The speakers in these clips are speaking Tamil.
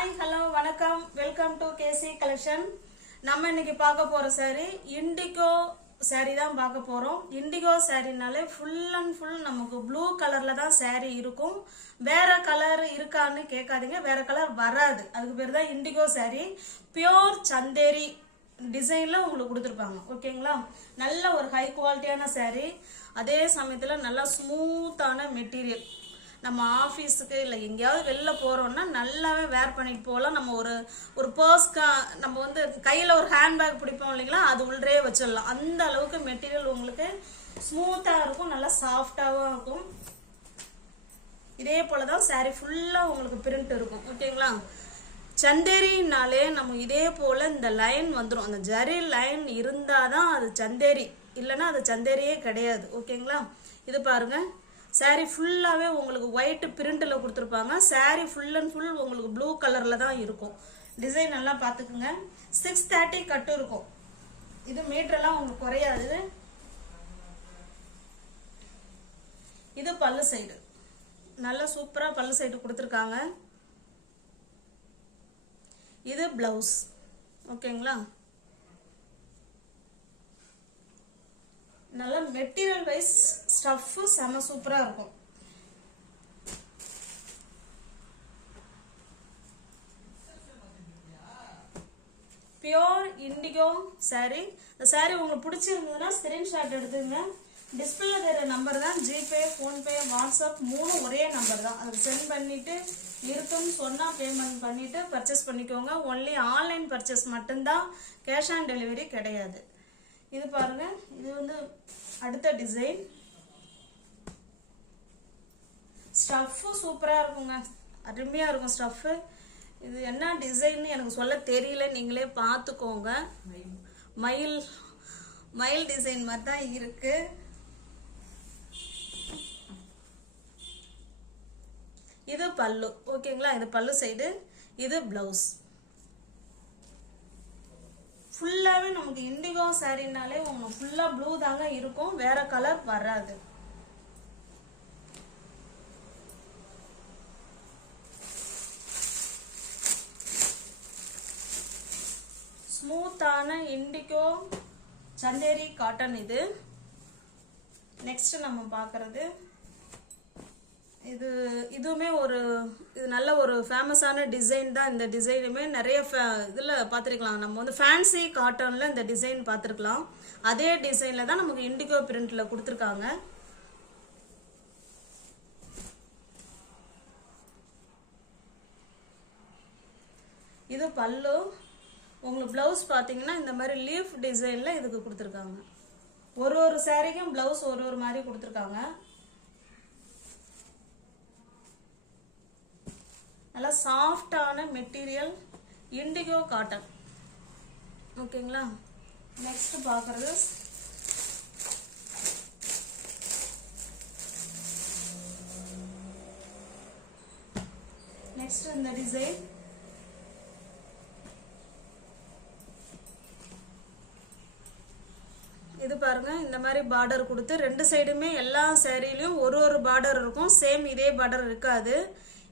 ஹாய் ஹலோ வணக்கம் வெல்கம் டு கேசி கலெக்ஷன். நம்ம இன்னைக்கு பார்க்க போற சாரி இண்டிகோ சாரி தான் பார்க்க போறோம். இண்டிகோ சாரினாலே ஃபுல் அண்ட் ஃபுல் நமக்கு ப்ளூ கலர்ல தான் சாரி இருக்கும். வேற கலர் இருக்கான்னு கேட்காதீங்க, வேற கலர் வராது. அதுக்கு பேர் தான் இண்டிகோ சாரி. பியோர் சந்தேரி டிசைன்ல உங்களுக்கு கொடுத்துருப்பாங்க. ஓகேங்களா, நல்ல ஒரு ஹை குவாலிட்டியான சாரி, அதே சமயத்துல நல்லா ஸ்மூத்தான மெட்டீரியல். நம்ம ஆஃபீஸுக்கு இல்லை எங்கேயாவது வெளில போகிறோம்னா நல்லாவே வேர் பண்ணிட்டு போகலாம். நம்ம ஒரு பர்ஸ்க்கு நம்ம வந்து கையில் ஒரு ஹேண்ட்பேக் பிடிப்போம் இல்லைங்களா, அது உள்ளே வச்சிடலாம். அந்த அளவுக்கு மெட்டீரியல் உங்களுக்கு ஸ்மூத்தாக இருக்கும், நல்லா சாஃப்டாகவும் இருக்கும். இதே போல தான் சாரீ ஃபுல்லாக உங்களுக்கு பிரிண்ட் இருக்கும். ஓகேங்களா, சந்தேரினாலே நம்ம இதே போல் இந்த லைன் வந்துடும். அந்த ஜரி லைன் இருந்தால் தான் அது சந்தேரி, இல்லைன்னா அது சந்தேரியே கிடையாது. ஓகேங்களா, இது பாருங்கள், சாரீ ஃபுல்லாகவே உங்களுக்கு ஒயிட் பிரிண்டில் கொடுத்துருப்பாங்க. சாரீ ஃபுல் அண்ட் ஃபுல் உங்களுக்கு ப்ளூ கலரில் தான் இருக்கும். டிசைன் நல்லா பார்த்துக்குங்க. 630 கட்டு இருக்கும். இது மீட்டரெல்லாம் உங்களுக்கு குறையாது. இது பல்லு சைடு, நல்லா சூப்பராக பல்லு சைடு கொடுத்துருக்காங்க. இது பிளவுஸ். ஓகேங்களா, நல்ல மெட்டீரியல் வைஸ் ஸ்டஃப் செம சூப்பரா இருக்கும். Pure indigo sorry. இந்த சாரி உங்களுக்கு பிடிச்சிருந்ததுன்னா ஸ்கிரீன்ஷாட் எடுத்துங்க. டிஸ்பிளேல தெரிய நம்பர் தான், ஜிபே, ஃபோன்பே, வாட்ஸ்அப் 3 ஒரே நம்பர் தான். அதுக்கு சென்ட் பண்ணிட்டு இருக்குன்னு சொன்னால் பேமெண்ட் பண்ணிட்டு பர்ச்சேஸ் பண்ணிக்கோங்க. ஒன்லி ஆன்லைன் பர்ச்சேஸ் மட்டும்தான், கேஷ் ஆன் டெலிவரி கிடையாது. இது பாருங்க, இது வந்து அடுத்த டிசைன். ஸ்டஃப் சூப்பரா இருக்குங்க, அருமையா இருக்கும் ஸ்டஃப். இது என்ன டிசைன் எனக்கு சொல்ல தெரியல, நீங்களே பார்த்துக்கோங்க. மயில் மயில் டிசைன் மாதிரி தான் இருக்கு. இது பல்லு. ஓகேங்களா, இது பல்லு சைடு, இது பிளவுஸ். ஃபுல்லாகவே நமக்கு இண்டிகோ சாரினாலே உங்களுக்கு ஃபுல்லாக ப்ளூ தாங்க இருக்கும், வேற கலர் வராது. ஸ்மூத்தான இண்டிகோ சந்தேரி காட்டன். இது நெக்ஸ்ட் நம்ம பார்க்கறது இதுவுமே இது நல்ல ஒரு ஃபேமஸான டிசைன் தான். இந்த டிசைனுமே நிறைய இதில் பார்த்துருக்கலாம். நம்ம வந்து ஃபேன்சி காட்டனில் இந்த டிசைன் பார்த்துருக்கலாம். அதே டிசைனில் தான் நமக்கு இண்டிகோ பிரிண்டில் கொடுத்துருக்காங்க. இது பல்லு. உங்களுக்கு ப்ளவுஸ் பார்த்தீங்கன்னா இந்த மாதிரி லீஃப் டிசைனில் இதுக்கு கொடுத்துருக்காங்க. ஒரு சாரிக்கும் ப்ளவுஸ் ஒரு மாதிரி கொடுத்துருக்காங்க. நல்லா சாஃப்டான மெட்டீரியல் இண்டிகோ காட்டன். ஓகேங்களா, நெக்ஸ்ட் பார்க்கறது நெக்ஸ்ட் இந்த டிசைன். இது பாருங்க, இந்த மாதிரி பார்டர் கொடுத்து ரெண்டு சைடுமே எல்லா சாரிலையும் ஒரு பார்டர் இருக்கும். சேம் இதே பார்டர் இருக்காது.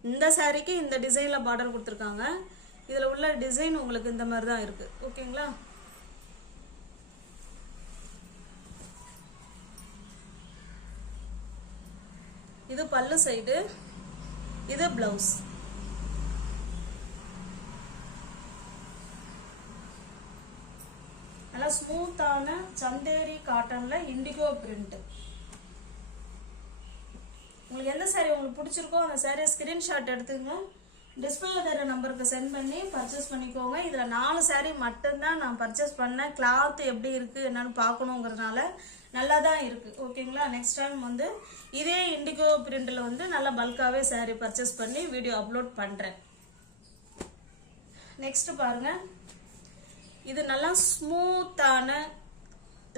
இந்த சாரிக்கு இந்த டிசைன்ல பார்டர் கொடுத்துருக்காங்க. இதுல உள்ள டிசைன் உங்களுக்கு இந்த மாதிரி தான் இருக்கு. ஓகேங்களா, இது பல்லு சைடு, இது பிளவுஸ். நல்லா ஸ்மூத்தான சந்தேரி காட்டன்ல இண்டிகோ பிரிண்ட். உங்களுக்கு எந்த சாரி உங்களுக்கு பிடிச்சிருக்கோ அந்த சாரியை ஸ்கிரீன்ஷாட் எடுத்துங்க. டிஸ்பிளேல தர நம்பருக்கு சென்ட் பண்ணி பர்ச்சேஸ் பண்ணிக்கோங்க. இதில் 4 சாரி மட்டும்தான் நான் பர்ச்சேஸ் பண்ணேன். கிளாத் எப்படி இருக்குது என்னன்னு பார்க்கணுங்கிறதுனால நல்லா தான் இருக்குது. ஓகேங்களா, நெக்ஸ்ட் டைம் வந்து இதே இண்டிகோ பிரிண்டில் வந்து நல்லா பல்காகவே சாரி பர்ச்சேஸ் பண்ணி வீடியோ அப்லோட் பண்ணுறேன். நெக்ஸ்ட் பாருங்க, இது நல்லா ஸ்மூத்தான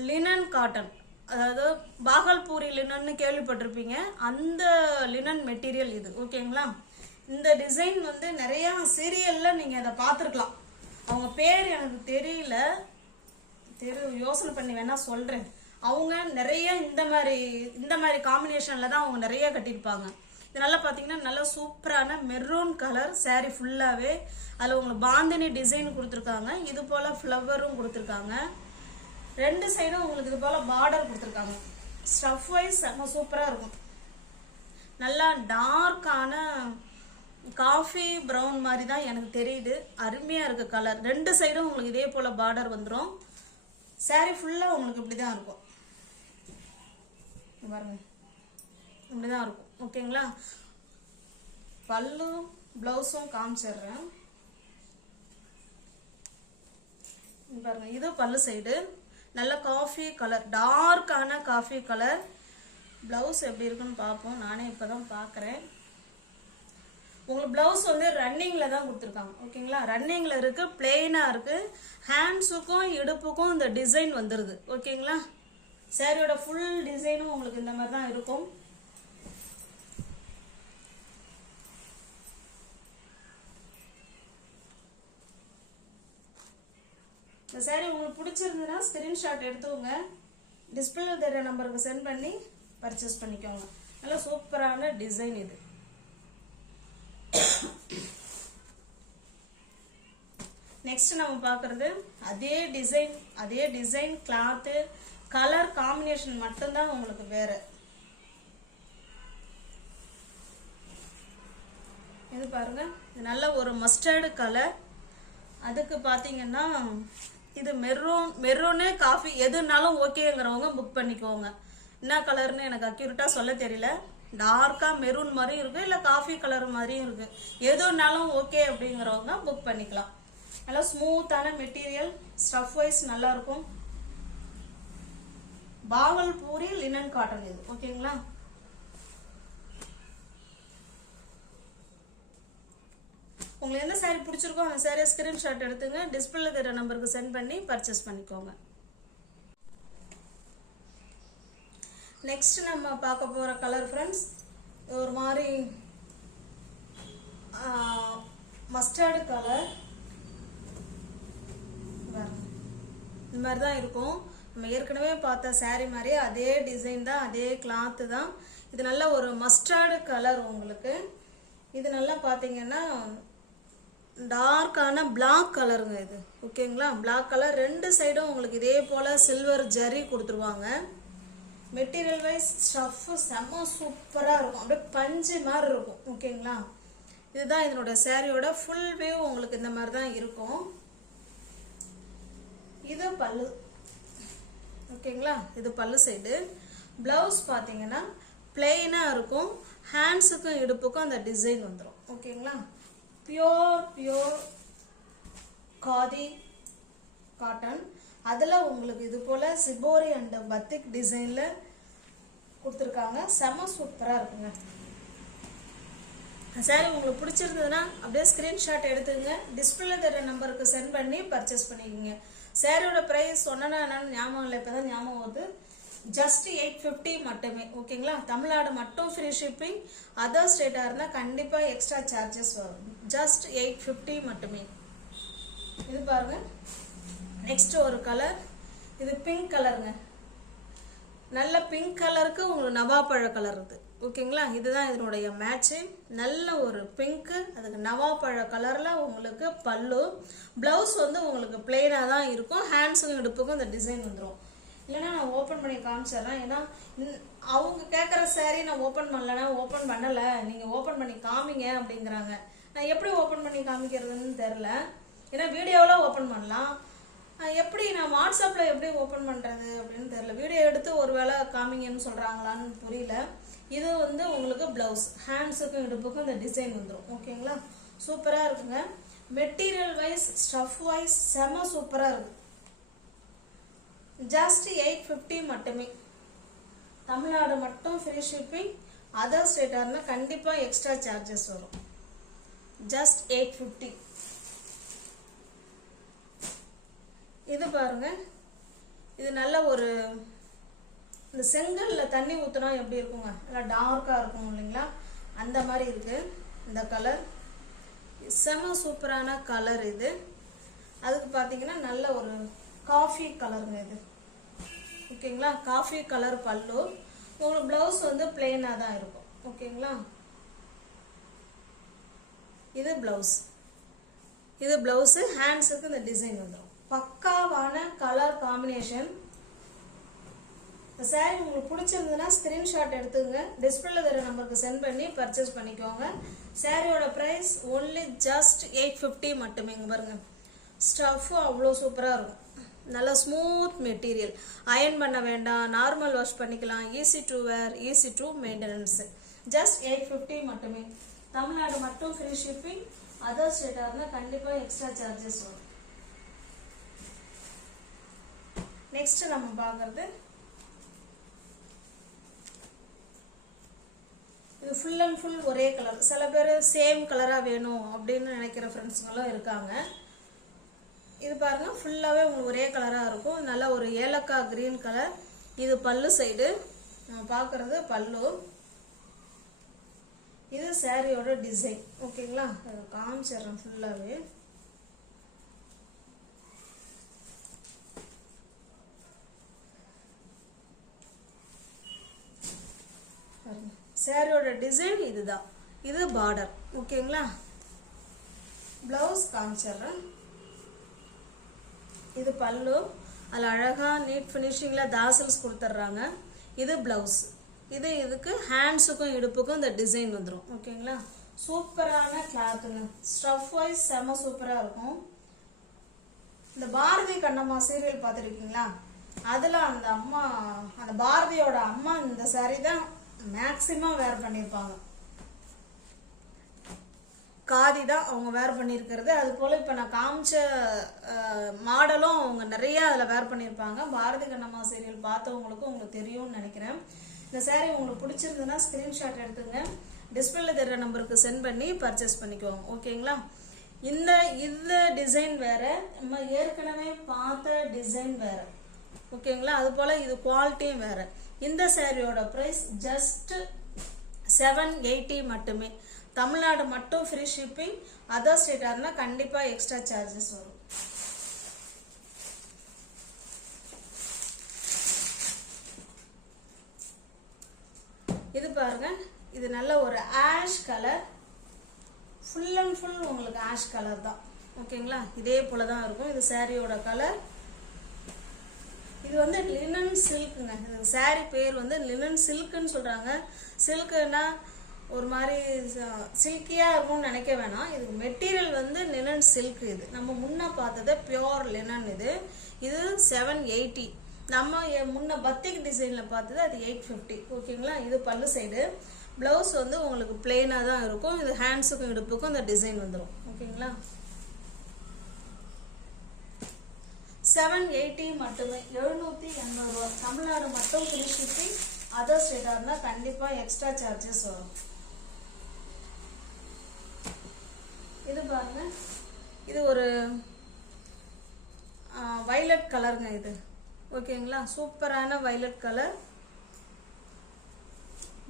லினன் காட்டன். அதாவது பாகல்பூரி லினன்னு கேள்விப்பட்டிருப்பீங்க, அந்த லினன் மெட்டீரியல் இது. ஓகேங்களா, இந்த டிசைன் வந்து நிறைய சீரியல்ல நீங்க அதை பார்த்துருக்கலாம். அவங்க பேர் எனக்கு தெரியல, யோசனை பண்ணி வேணா சொல்றேன். அவங்க நிறைய இந்த மாதிரி காம்பினேஷன்ல தான் அவங்க நிறைய கட்டியிருப்பாங்க. இது நல்லா பார்த்தீங்கன்னா நல்லா சூப்பரான மெரூன் கலர் saree ஃபுல்லாகவே. அதில் உங்களுக்கு பாந்தினி டிசைன் கொடுத்துருக்காங்க, இது போல் ஃப்ளவரும் கொடுத்துருக்காங்க. ரெண்டு சைடும் உங்களுக்கு இது போல் பார்டர் கொடுத்துருக்காங்க. ஸ்டஃப் வைஸ் செம்ம சூப்பராக இருக்கும். நல்லா டார்க்கான காஃபி ப்ரௌன் மாதிரி தான் எனக்கு தெரியுது. அருமையாக இருக்குது கலர். ரெண்டு சைடும் உங்களுக்கு இதே போல் பார்டர் வந்துடும். saree ஃபுல்லாக உங்களுக்கு இப்படி தான் இருக்கும் பாருங்க, இப்படி தான் இருக்கும். ஓகேங்களா, பல்லு ப்ளவுஸும் காமிச்சிடுறேன் பாருங்க. இது பல்லு சைடு நல்ல காஃபி கலர், டார்க்கான காஃபி கலர். ப்ளவுஸ் எப்படி இருக்குன்னு பார்ப்போம். நானே இப்போ தான் பார்க்குறேன். உங்களுக்கு ப்ளவுஸ் வந்து ரன்னிங்கில் தான் கொடுத்துருக்காங்க. ஓகேங்களா, ரன்னிங்கில் இருக்குது, பிளெயினாக இருக்குது. ஹேண்ட்ஸுக்கும் இடுப்புக்கும் இந்த டிசைன் வந்துடுது. ஓகேங்களா, சாரியோட ஃபுல் டிசைனும் உங்களுக்கு இந்த மாதிரி தான் இருக்கும். இந்த சாரி உங்களுக்கு பிடிச்சிருந்ததுன்னா ஸ்கிரீன்ஷாட் எடுத்துக்கோங்க, டிஸ்பிளே தெரிய நம்பருக்கு சென்ட் பண்ணி பர்ச்சேஸ் பண்ணிக்கோங்க. நல்லா சூப்பரான டிசைன் இது. நெக்ஸ்ட் நம்ம பார்க்கறது அதே டிசைன் கிளாத்து கலர் காம்பினேஷன் மட்டும்தான் உங்களுக்கு வேற. இது பாருங்க, இது நல்ல ஒரு மஸ்டர்டு கலர். அதுக்கு பார்த்தீங்கன்னா இது மெரூனு காஃபி எதுனாலும் ஓகேங்கிறவங்க புக் பண்ணிக்கோங்க. என்ன கலர்னு எனக்கு அக்யூரேட்டாக சொல்ல தெரியல. டார்க்காக மெரூன் மாதிரியும் இருக்குது, இல்லை காஃபி கலர் மாதிரியும் இருக்குது. எதுனாலும் ஓகே அப்படிங்கிறவங்க புக் பண்ணிக்கலாம். நல்லா ஸ்மூத்தான மெட்டீரியல், ஸ்டஃப் வைஸ் நல்லா இருக்கும். பாகல்பூரி லினன் காட்டன் இது. ஓகேங்களா, உங்களுக்கு எந்த சாரி பிடிச்சிருக்கோ அந்த சாரியை ஸ்கிரீன்ஷாட் எடுத்துங்க, டிஸ்பிளே தெரிய நம்பருக்கு சென்ட் பண்ணி பர்ச்சேஸ் பண்ணிக்கோங்க. நெக்ஸ்ட் நம்ம பார்க்க போகிற கலர் ஃப்ரெண்ட்ஸ், ஒரு மாதிரி மஸ்டர்டு கலர். இந்த மாதிரி தான் இருக்கும். நம்ம ஏற்கனவே பார்த்த சாரீ மாதிரி அதே டிசைன் தான், அதே கிளாத்து தான். இது நல்ல ஒரு மஸ்டர்டு கலர். உங்களுக்கு இது நல்லா பார்த்தீங்கன்னா டார்க்கான பிளாக் கலருங்க இது. ஓகேங்களா, பிளாக் கலர். ரெண்டு சைடும் உங்களுக்கு இதே போல் சில்வர் ஜரி கொடுத்துருவாங்க. மெட்டீரியல் வைஸ் ஸ்டஃப் செம்ம சூப்பராக இருக்கும், அப்படியே பஞ்சு மாதிரி இருக்கும். ஓகேங்களா, இதுதான் இதனோட சாரியோட ஃபுல் வியூ. உங்களுக்கு இந்த மாதிரி தான் இருக்கும். இது பல்லு. ஓகேங்களா, இது பல்லு சைடு. ப்ளவுஸ் பார்த்தீங்கன்னா பிளெயினாக இருக்கும். ஹேண்ட்ஸுக்கும் இடுப்புக்கும் அந்த டிசைன் வந்துடும். ஓகேங்களா, பியோர் காதி காட்டன். அதில் உங்களுக்கு இது போல் சிபோரி அண்ட் பத்திக் டிசைனில் கொடுத்துருக்காங்க. செம சூப்பராக இருக்குங்க. சாரி உங்களுக்கு பிடிச்சிருந்ததுன்னா அப்படியே ஸ்க்ரீன்ஷாட் எடுத்துங்க, டிஸ்பிளே தர நம்பருக்கு சென்ட் பண்ணி பர்ச்சேஸ் பண்ணிக்கோங்க. சாரியோட ப்ரைஸ் சொன்னா என்னன்னு ஞாபகம் இல்லை, இப்போ தான் ஞாபகம் வருது. ஜஸ்ட் 850 மட்டுமே. ஓகேங்களா, தமிழ்நாடு மட்டும் ஃப்ரீ ஷிப்பிங். அதர் ஸ்டேட்டாக இருந்தால் கண்டிப்பாக எக்ஸ்ட்ரா சார்ஜஸ் வரும். ஜஸ்ட் 850 மட்டுமே. இது பாருங்க. நெக்ஸ்ட் ஒரு கலர், இது பிங்க் கலருங்க. நல்ல பிங்க் கலருக்கு உங்களுக்கு நவாப்பழ கலர் இது. ஓகேங்களா, இதுதான் இதனுடைய மேட்ச்சு. நல்ல ஒரு பிங்க்கு, அதுக்கு நவாப்பழ கலரில் உங்களுக்கு பல்லு. ப்ளவுஸ் வந்து உங்களுக்கு பிளெயினாக தான் இருக்கும். ஹேண்ட்ஸுக்கும் இடுப்புக்கும் இந்த டிசைன் வந்துடும். இல்லைன்னா நான் ஓப்பன் பண்ணி காமிச்சிட்றேன். ஏன்னா அவங்க கேட்குற சாரீ நான் ஓப்பன் பண்ணலைன்னா ஓப்பன் பண்ணலை, நீங்கள் ஓப்பன் பண்ணி காமிங்க அப்படிங்கிறாங்க. நான் எப்படி ஓப்பன் பண்ணி காமிக்கிறதுன்னு தெரில. ஏன்னா வீடியோவில் ஓப்பன் பண்ணலாம், எப்படி நான் வாட்ஸ்அப்பில் எப்படி ஓப்பன் பண்ணுறது அப்படின்னு தெரில. வீடியோ எடுத்து ஒரு வேளை காமிங்கன்னு சொல்கிறாங்களான்னு புரியல. இது வந்து உங்களுக்கு ப்ளவுஸ், ஹேண்ட்ஸுக்கும் இடுப்புக்கும் இந்த டிசைன் வந்துடும். ஓகேங்களா, சூப்பராக இருக்குங்க. மெட்டீரியல் வைஸ் ஸ்டஃப் வைஸ் செம சூப்பராக இருக்குது. ஜஸ்ட் 850 மட்டுமே. தமிழ்நாடு மட்டும் ஃப்ரீ ஷிப்பிங். அதர் ஸ்டேட்டாக இருந்தால் கண்டிப்பாக எக்ஸ்ட்ரா சார்ஜஸ் வரும். ஜஸ்ட் 850. இது பாருங்க, இது நல்ல ஒரு இந்த செங்கல்ல தண்ணி ஊற்றினா எப்படி இருக்குங்க, நல்லா டார்க்காக இருக்கும் இல்லைங்களா, அந்த மாதிரி இருக்கு இந்த கலர். செம சூப்பரான கலர் இது. அதுக்கு பார்த்தீங்கன்னா நல்ல ஒரு காஃபி கலருங்க இது. ஓகேங்களா, காஃபி கலர் பல்லு. உங்களுக்கு ப்ளவுஸ் வந்து பிளெயினாக தான் இருக்கும். ஓகேங்களா, இது ப்ளவுஸ். இது ப்ளவுஸு. ஹேண்ட்ஸுக்கு இந்த டிசைன் வந்துடும். பக்காவான கலர் காம்பினேஷன். இந்த சாரீ உங்களுக்கு பிடிச்சிருந்ததுன்னா ஸ்க்ரீன்ஷாட் எடுத்துங்க. டிஸ்பிளேல தர நம்பருக்கு சென்ட் பண்ணி பர்ச்சேஸ் பண்ணிக்கோங்க. சாரியோட ப்ரைஸ் ஒன்லி ஜஸ்ட் 850 மட்டுமே. இங்கே பாருங்க, ஸ்டஃப்பும் அவ்வளோ சூப்பராக இருக்கும். நல்லா ஸ்மூத் மெட்டீரியல். அயர்ன் பண்ண வேண்டாம், நார்மல் வாஷ் பண்ணிக்கலாம். Easy to wear, easy to maintenance. Just 850 மட்டுமே. தமிழ்நாடு மட்டும் ஃப்ரீ ஷிப்பிங். அதர் ஸ்டேட்டாக இருந்தால் கண்டிப்பாக எக்ஸ்ட்ரா சார்ஜஸ் வரும். நெக்ஸ்ட் நம்ம பார்க்கறது இது ஃபுல் அண்ட் ஃபுல் ஒரே கலர். சில பேர் சேம் கலராக வேணும் அப்படின்னு நினைக்கிற ஃப்ரெண்ட்ஸுங்களும் இருக்காங்க. இது பாருங்க, ஃபுல்லாகவே உங்களுக்கு ஒரே கலராக இருக்கும். நல்லா ஒரு ஏலக்காய் கிரீன் கலர். இது பல்லு சைடு நம்ம பார்க்குறது பல்லு. இது சாரியோட டிசைன். ஓகேங்களா, அதை காமிச்சிடுறேன் ஃபுல்லாகவே. சாரியோட டிசைன் இதுதான். இது பார்டர். ஓகேங்களா, பிளவுஸ் காமிச்சிடுறேன். இது பல்லு. அதில் அழகாக நீட் ஃபினிஷிங்கில் தாசல்ஸ் கொடுத்துட்றாங்க. இது பிளவுஸ். இது இதுக்கு ஹேண்ட்ஸுக்கும் இடுப்புக்கும் இந்த டிசைன் வந்துடும். ஓகேங்களா, சூப்பரான கிளாத்துங்க. ஸ்டஃப் வைஸ் செம சூப்பராக இருக்கும். இந்த பாரதி கண்ணம்மா சீரியல் பார்த்துருக்கீங்களா? அதில் அந்த அம்மா, அந்த பாரதியோட அம்மா இந்த சாரீ தான் மேக்சிமம் வேர் பண்ணியிருப்பாங்க. காதி தான் அவங்க வேர் பண்ணியிருக்கிறது. அது போல் இப்போ நான் காமிச்ச மாடலும் அவங்க நிறையா அதில் வேர் பண்ணியிருப்பாங்க. பாரதி கண்ணம்மா சீரியல் பார்த்தவங்களுக்கும் உங்களுக்கு தெரியும்னு நினைக்கிறேன். இந்த சாரீ உங்களுக்கு பிடிச்சிருந்ததுன்னா ஸ்க்ரீன்ஷாட் எடுத்துங்க. டிஸ்பிளேல தர நம்பருக்கு சென்ட் பண்ணி பர்ச்சேஸ் பண்ணிக்குவோங்க. ஓகேங்களா, இந்த டிசைன் வேற, நம்ம ஏற்கனவே பார்த்த டிசைன் வேற. ஓகேங்களா, அது போல் இது குவாலிட்டியும் வேற. இந்த சாரியோட ப்ரைஸ் ஜஸ்ட் 780 மட்டுமே. தமிழ்நாடு மட்டும் ஃப்ரீ ஷிப்பிங். அதர் ஸ்டேட்டாக இருந்தால் கண்டிப்பாக எக்ஸ்ட்ரா சார்ஜஸ் வரும். இது பாருங்க, இது நல்ல ஒரு ash colour. Full and full உங்களுக்கு ஆஷ் கலர் தான். ஓகேங்களா, இதே போல தான் இருக்கும். இது சாரியோட கலர். இது வந்து லினன் சில்க்குங்க. இது சாரி பேர் வந்து லினன் சில்க்குன்னு சொல்கிறாங்க. சில்க்குன்னா ஒரு மாதிரி சில்கியாக இருக்கும்னு நினைக்க வேணாம். இதுக்கு மெட்டீரியல் வந்து லினன் சில்க். இது நம்ம முன்னே பார்த்தது பியோர் லினன். இது 780. நம்ம முன்ன பத்திக் டிசைனில் பார்த்தது அது 850. ஓகேங்களா, இது பல்லு சைடு. ப்ளவுஸ் வந்து உங்களுக்கு பிளெயினாக தான் இருக்கும். இது ஹேண்ட்ஸுக்கும் இடுப்புக்கும் இந்த டிசைன் வந்துடும். ஓகேங்களா, 780 மட்டுமே. 780 ரூபா. தமிழ்நாடு மட்டும் ஃப்ரீ ஷிப்பிங். அதர் ஸ்டேட்டாக இருந்தால் கண்டிப்பாக எக்ஸ்ட்ரா சார்ஜஸ் வரும். இது பாருங்க, இது ஒரு வைலட் கலருங்க இது. ஓகேங்களா, சூப்பரான வைலட் கலர்.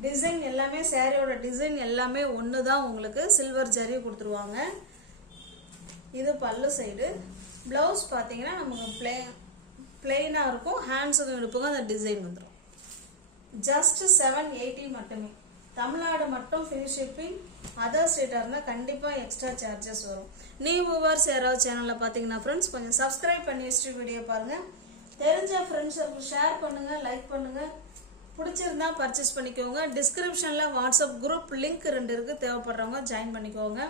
டிசைன் எல்லாமே சாரியோட டிசைன் எல்லாமே ஒன்று தான். உங்களுக்கு சில்வர் ஜரி கொடுத்துருவாங்க. இது பல்லு சைடு. ப்ளவுஸ் பார்த்தீங்கன்னா நமக்கு பிளெயினாக இருக்கும். ஹேண்ட்ஸுக்கும் இடுப்புக்கும் அந்த டிசைன் வந்துடும். ஜஸ்ட் 780 மட்டுமே. தமிழ்நாடு மட்டும் ஃப்ரீ ஷிப்பிங். அதர் ஸ்டேட்டாக இருந்தால் கண்டிப்பாக எக்ஸ்ட்ரா சார்ஜஸ் வரும். நியூ வியூவர்ஸ் யாராவது சேனலில் பார்த்தீங்கன்னா ஃப்ரெண்ட்ஸ் கொஞ்சம் சப்ஸ்கிரைப் பண்ணி வச்சுட்டு வீடியோ பாருங்கள். தெரிஞ்ச ஃப்ரெண்ட்ஸுக்கு ஷேர் பண்ணுங்கள், லைக் பண்ணுங்கள். பிடிச்சிருந்தா பர்ச்சேஸ் பண்ணிக்கோங்க. டிஸ்கிரிப்ஷனில் வாட்ஸ்அப் குரூப் லிங்க் 2 இருக்குது. தேவைப்படுறவங்க ஜாயின் பண்ணிக்கோங்க.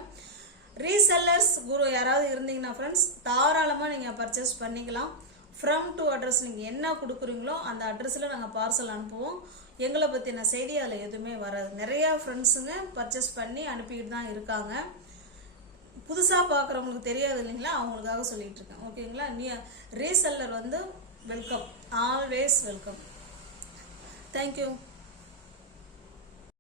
ரீசெல்லர்ஸ் குரு யாராவது இருந்தீங்கன்னா ஃப்ரெண்ட்ஸ் தாராளமாக நீங்கள் பர்ச்சேஸ் பண்ணிக்கலாம். ஃப்ரம் டு அட்ரஸ் நீங்கள் என்ன கொடுக்குறீங்களோ அந்த அட்ரஸில் நாங்கள் பார்சல் அனுப்புவோம். எங்களை பற்றின செய்தி அதில் எதுவுமே வராது. நிறையா ஃப்ரெண்ட்ஸுங்க பர்ச்சேஸ் பண்ணி அனுப்பிக்கிட்டு தான் இருக்காங்க. புதுசாக பார்க்குறவங்களுக்கு தெரியாது இல்லைங்களா, அவங்களுக்காக சொல்லிகிட்டு இருக்கேன். ஓகேங்களா, ரீசெல்லர் வந்து வெல்கம், ஆல்வேஸ் வெல்கம். தேங்க்யூ.